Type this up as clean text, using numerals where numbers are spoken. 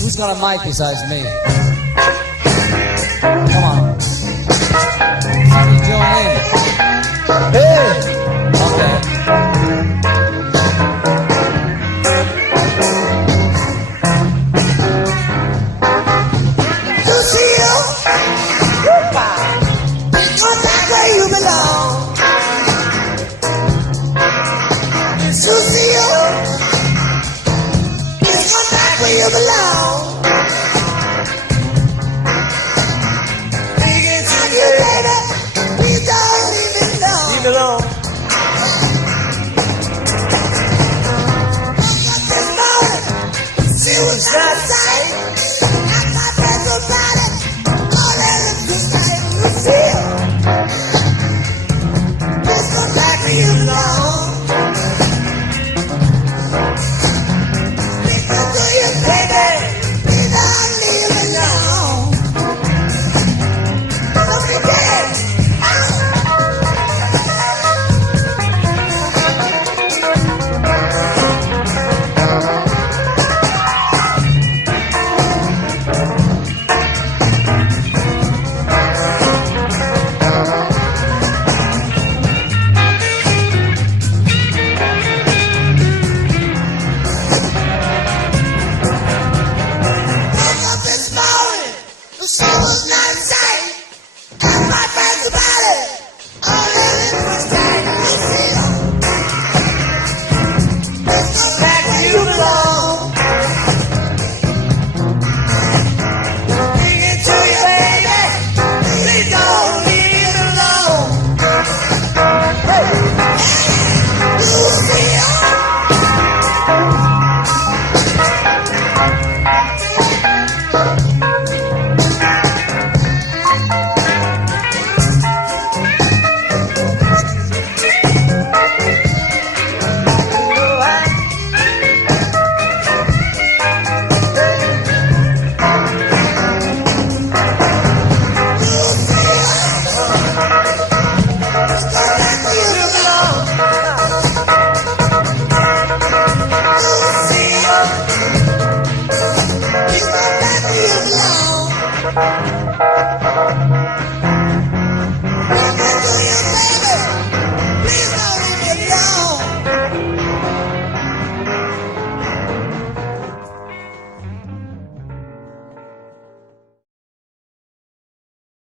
Who's got a mic besides me? Come on. Somebody join in. Hey! Okay. Lucille, come back where you belong. Lucille, come back where you belong. You baby, we don't even know. Leave me alone. This morning, she was outside.